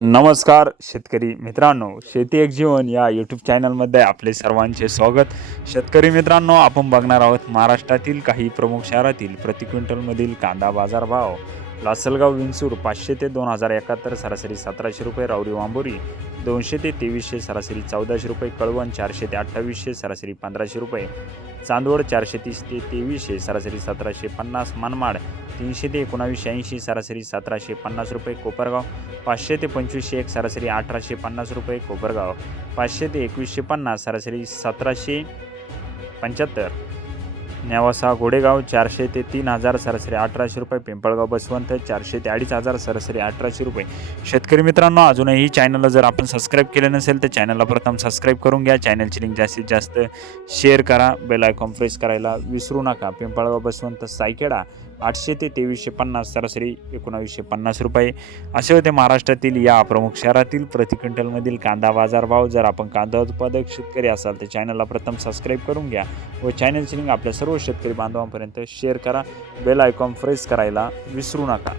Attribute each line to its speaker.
Speaker 1: नमस्कार शेतकरी मित्रांनो शेती एक जीवन या यूट्यूब चॅनलमध्ये आपले सर्वांचे स्वागत. शेतकरी मित्रांनो आपण बघणार आहोत महाराष्ट्रातील काही प्रमुख शहरातील प्रति क्विंटलमधील कांदा बाजारभाव. लासलगाव विंचूर पाचशे ते दोन हजार एकाहत्तर सरासरी सतराशे रुपये रावरी वांबोरी दोनशे ते तेवीसशे सरासरी चौदाशे रुपये कळवण चारशे ते अठ्ठावीसशे सरासरी पंधराशे रुपये. चांदवड चारशे तीस ते तेवीसशे सरासरी सतराशे पन्नास मनमाड तीनशे ते एकोणावीसशे ऐंशी सरासरी सतराशे पन्नास रुपये कोपरगाव पाचशे ते पंचवीसशे एक सरासरी अठराशे पन्नास रुपये कोपरगाव पाचशे ते एकवीसशे पन्नास सरासरी सतराशे पंच्याहत्तर. नेवासा गोडेगाव चारशे ते तीन हजार सरासरी अठराशे रुपये पिंपळगाव बसवंत चारशे ते अडीच हजार सरासरी अठराशे रुपये. शेतकरी मित्रांनो अजूनही चॅनलला जर आपण सबस्क्राईब केले नसेल तर चॅनलला प्रथम सबस्क्राईब करून घ्या. चॅनलची लिंक जास्तीत जास्त शेअर करा. बेल आयकॉन प्रेस करायला विसरू नका. पिंपळगाव बसवंत सायकेडा आठशे ते तेवीसशे पन्नास सरासरी एकोणावीसशे पन्नास रुपये. असे होते महाराष्ट्रातील या प्रमुख शहरातील प्रति क्विंटलमधील कांदा बाजारभाव. जर आपण कांदा उत्पादक शेतकरी असाल तर चॅनलला प्रथम सबस्क्राईब करून घ्या व चॅनलची लिंक आपल्या सर्व शेतकरी बांधवांपर्यंत शेअर करा. बेल आयकॉन प्रेस करायला विसरू नका.